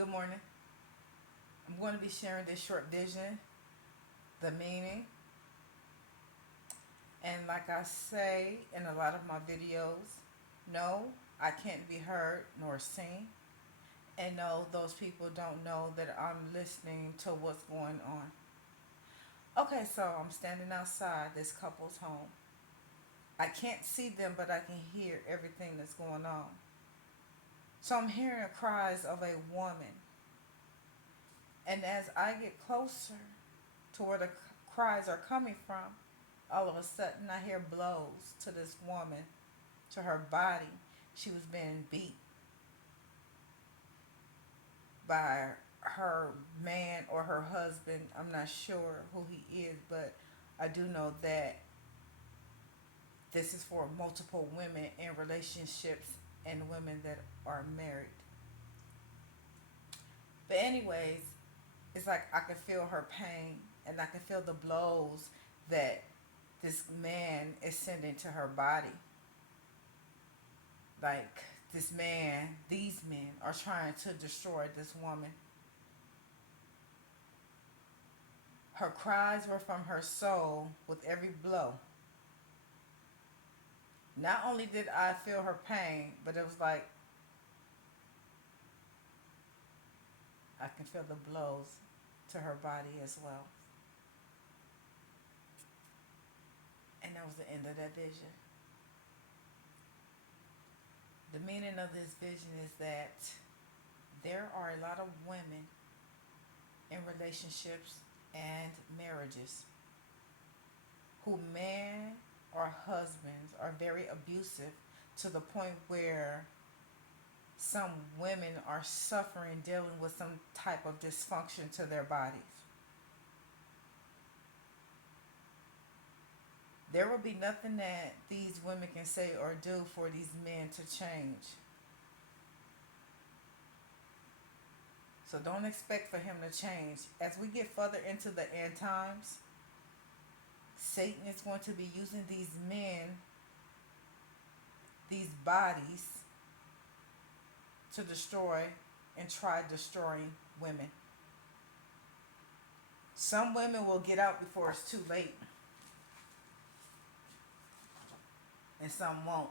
Good morning. I'm going to be sharing this short vision, the meaning, and like I say in a lot of my videos, no, I can't be heard nor seen. And no, those people don't know that I'm listening to what's going on. Okay, so I'm standing outside this couple's home. I can't see them, but I can hear everything that's going on. So I'm hearing cries of a woman. And as I get closer to where the cries are coming from, all of a sudden I hear blows to this woman, to her body. She was being beat by her man or her husband. I'm not sure who he is, but I do know that this is for multiple women in relationships and women that are married. But anyways, it's like I can feel her pain and I can feel the blows that this man is sending to her body. Like this man, these men are trying to destroy this woman. Her cries were from her soul with every blow. Not only did I feel her pain, but it was like I can feel the blows to her body as well. And that was the end of that vision. The meaning of this vision is that there are a lot of women in relationships and marriages who men or husbands are very abusive to the point where some women are suffering dealing with some type of dysfunction to their bodies. There will be nothing that these women can say or do for these men to change. So don't expect for him to change. As we get further into the end times, Satan is going to be using these men, these bodies, to destroy and try destroying women. Some women will get out before it's too late, and some won't.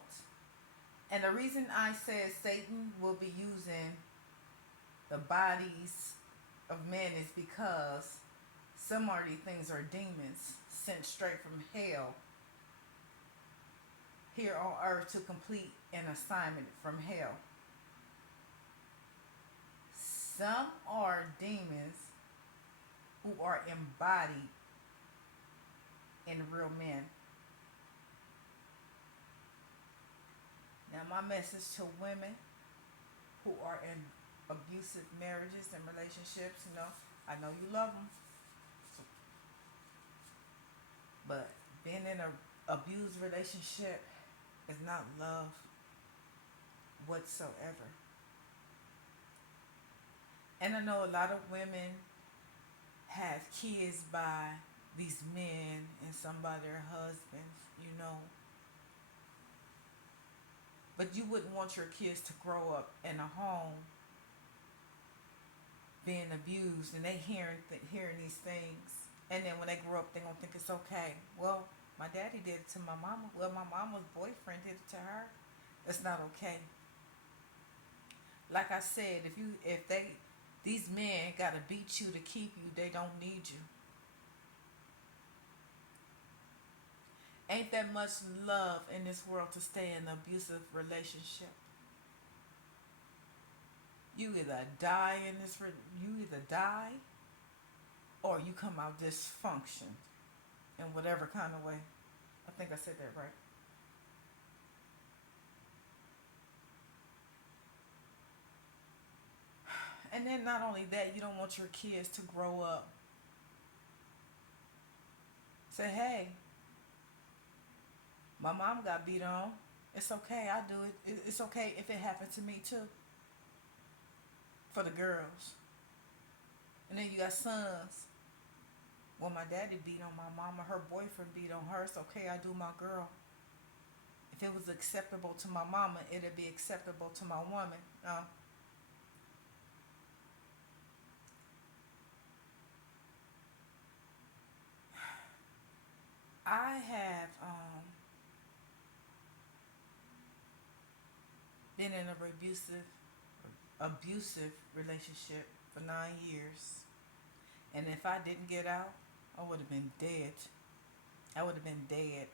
And the reason I said Satan will be using the bodies of men is because some of these things are demons sent straight from hell here on earth to complete an assignment from hell. Some are demons who are embodied in real men. Now, my message to women who are in abusive marriages and relationships, I know you love them, but being in an abused relationship is not love whatsoever. And I know a lot of women have kids by these men and some by their husbands. But you wouldn't want your kids to grow up in a home being abused and they hearing these things. And then when they grow up, they're going to think it's okay. Well, my daddy did it to my mama. Well, my mama's boyfriend did it to her. It's not okay. Like I said, these men got to beat you to keep you, they don't need you. Ain't that much love in this world to stay in an abusive relationship? You either die you either die or you come out dysfunction in whatever kind of way. I think I said that right. And then not only that, you don't want your kids to grow up. Say, hey, my mom got beat on. It's okay, I do it. It's okay if it happened to me too. For the girls. And then you got sons. Well, my daddy beat on my mama, her boyfriend beat on her. It's okay, I do my girl. If it was acceptable to my mama, it'd be acceptable to my woman. I have been in a abusive relationship for 9 years, and if I didn't get out, I would have been dead. I would have been dead.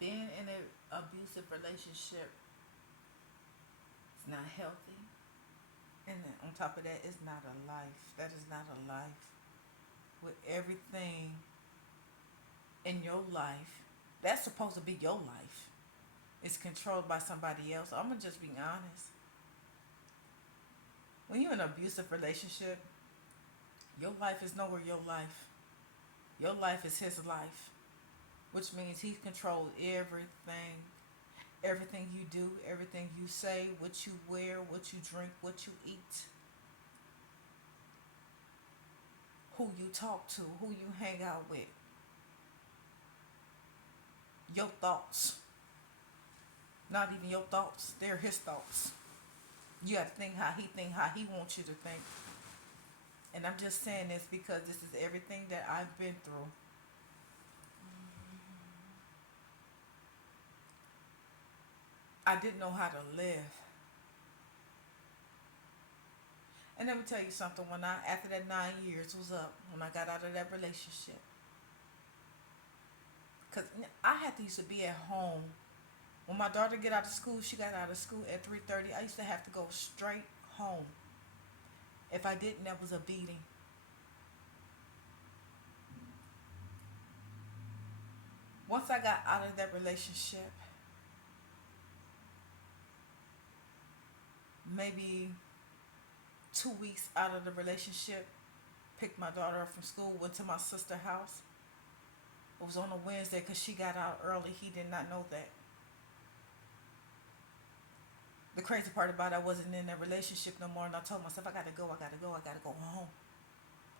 Being in an abusive relationship is not healthy, and then on top of that, it's not a life. That is not a life. With everything in your life, that's supposed to be your life. It's controlled by somebody else. I'm gonna just be honest. When you're in an abusive relationship, your life is nowhere your life. Your life is his life, which means he controls everything. Everything you do, everything you say, what you wear, what you drink, what you eat, who you talk to, who you hang out with, your thoughts. Not even your thoughts, they're his thoughts. You have to think how he wants you to think. And I'm just saying this because this is everything that I've been through. I didn't know how to live. And let me tell you something. When I after that 9 years was up, when I got out of that relationship, because I had to used to be at home. When my daughter get out of school, she got out of school at 3:30. I used to have to go straight home. If I didn't, that was a beating. Once I got out of that relationship, maybe 2 weeks out of the relationship, picked my daughter up from school, went to my sister's house. It was on a Wednesday because she got out early. He did not know that. The crazy part about it, I wasn't in that relationship no more, and I told myself, I gotta go, I gotta go, I gotta go home.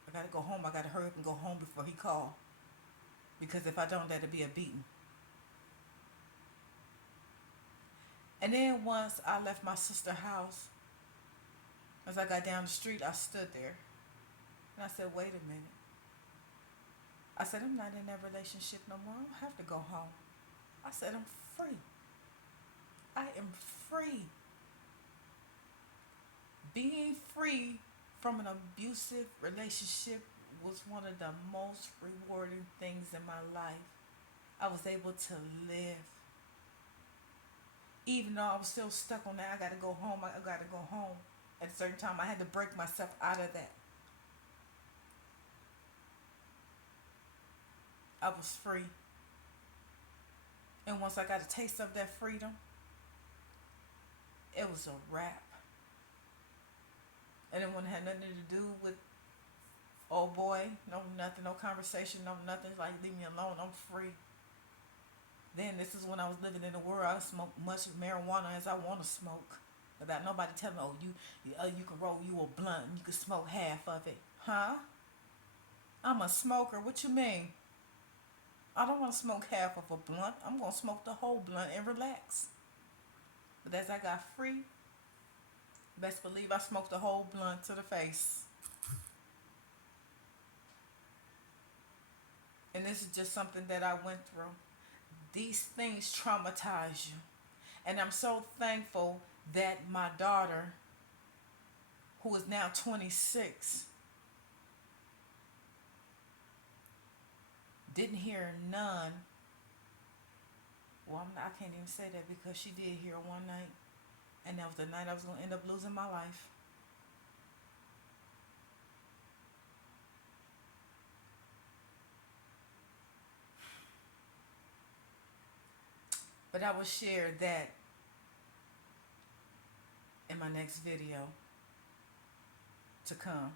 I gotta go home, I gotta hurry up and go home before he called. Because if I don't, that'll be a beating. And then once I left my sister's house, as I got down the street, I stood there. And I said, wait a minute. I said, I'm not in that relationship no more. I don't have to go home. I said, I'm free. I am free. Being free from an abusive relationship was one of the most rewarding things in my life. I was able to live. Even though I was still stuck on that, I gotta go home, I gotta go home. At a certain time, I had to break myself out of that. I was free. And once I got a taste of that freedom, it was a wrap. And it wouldn't have nothing to do with, oh boy, no nothing, no conversation, no nothing. Like, leave me alone, I'm free. Then this is when I was living in the world. I smoked much marijuana as I want to smoke. Without nobody telling me, oh, you can roll you a blunt and you can smoke half of it. Huh? I'm a smoker. What you mean? I don't want to smoke half of a blunt. I'm going to smoke the whole blunt and relax. But as I got free, best believe I smoked the whole blunt to the face. And this is just something that I went through. These things traumatize you. And I'm so thankful that my daughter, who is now 26, didn't hear none. Well, I can't even say that because she did hear one night. And that was the night I was going to end up losing my life. But I will share that in my next video to come.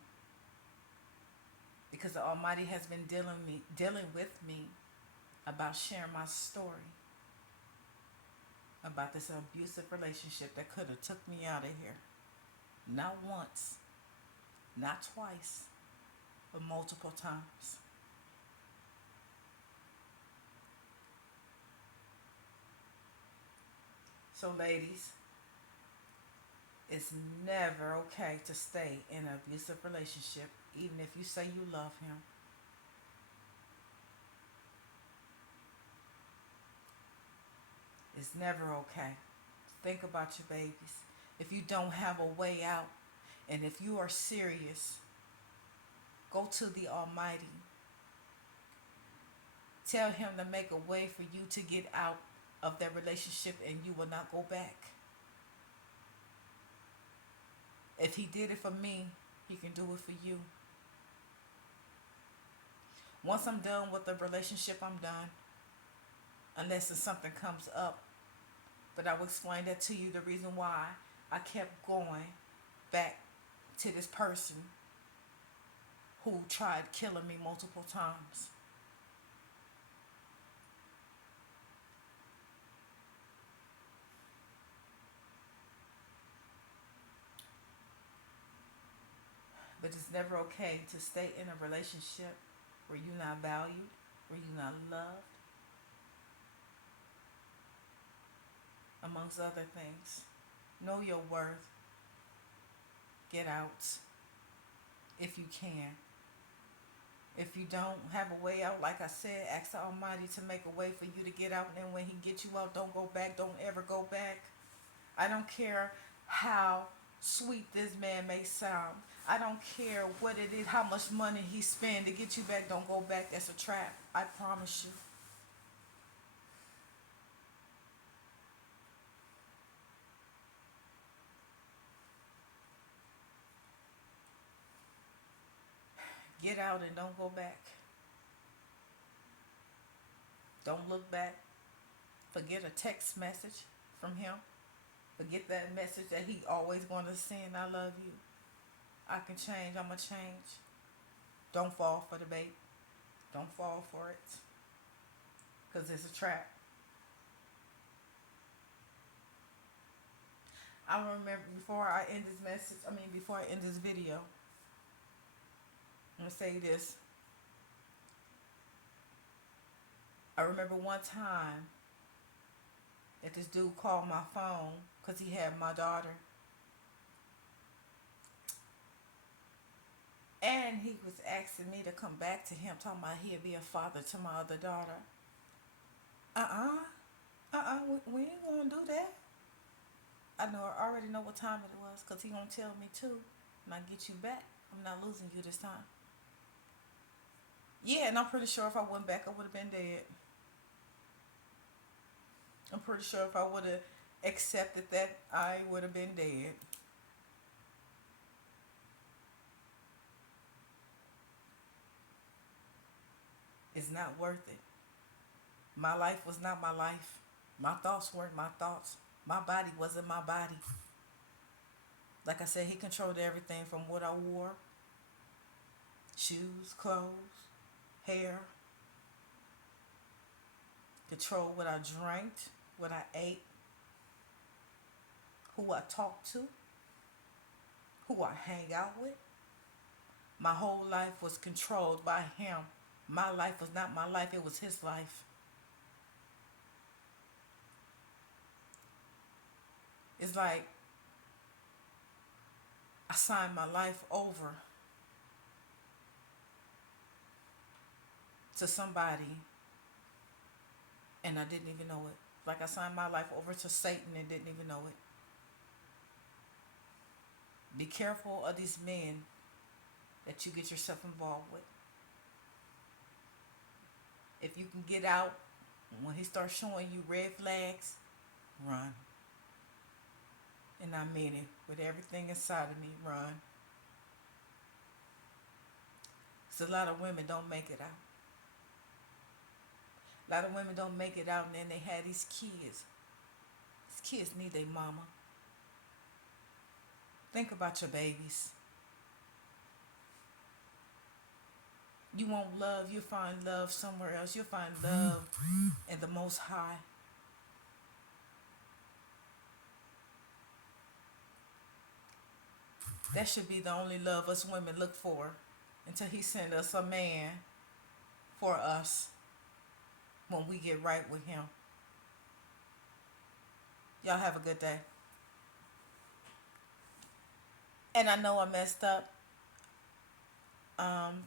Because the Almighty has been dealing with me about sharing my story. About this abusive relationship that could have took me out of here. Not once, not twice, but multiple times. So ladies, It's never okay to stay in an abusive relationship, even if you say you love him. It's never okay. Think about your babies. If you don't have a way out, and if you are serious, go to the Almighty. Tell him to make a way for you to get out of that relationship and you will not go back. If he did it for me, he can do it for you. Once I'm done with the relationship, I'm done. Unless something comes up. But I will explain that to you, the reason why I kept going back to this person who tried killing me multiple times. But it's never okay to stay in a relationship where you're not valued, where you're not loved, amongst other things. Know your worth. Get out if you can. If you don't have a way out, like I said, ask the Almighty to make a way for you to get out. And then when he gets you out, don't go back. Don't ever go back. I don't care how sweet this man may sound. I don't care what it is, how much money he spend to get you back. Don't go back. That's a trap. I promise you. Get out and don't go back. Don't look back. Forget a text message from him. Forget that message that he always going to send. I love you. I can change. I'm going to change. Don't fall for the bait. Don't fall for it. Because it's a trap. I remember before I end this message, before I end this video, I'm going to say this. I remember one time that this dude called my phone because he had my daughter. And he was asking me to come back to him, talking about he'd be a father to my other daughter. We ain't gonna do that. I already know what time it was because he gonna tell me too. And I get you back. I'm not losing you this time. Yeah, and I'm pretty sure if I went back, I would have been dead. I'm pretty sure if I would have accepted that, I would have been dead. It's not worth it. My life was not my life. My thoughts weren't my thoughts. My body wasn't my body. Like I said, he controlled everything from what I wore, shoes, clothes, hair. Controlled what I drank, what I ate, who I talked to, who I hang out with. My whole life was controlled by him. My life was not my life, it was his life. It's like I signed my life over to somebody and I didn't even know it. Like I signed my life over to Satan and didn't even know it. Be careful of these men that you get yourself involved with. If you can get out, when he starts showing you red flags, run. And I mean it with everything inside of me, run. So a lot of women don't make it out. A lot of women don't make it out and then they have these kids. These kids need their mama. Think about your babies. You want love, you'll find love somewhere else. You'll find love in the Most High. That should be the only love us women look for until he send us a man for us when we get right with him. Y'all have a good day. And I know I messed up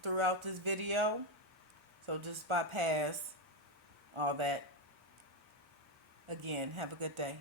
throughout this video, so just bypass all that. Again, have a good day.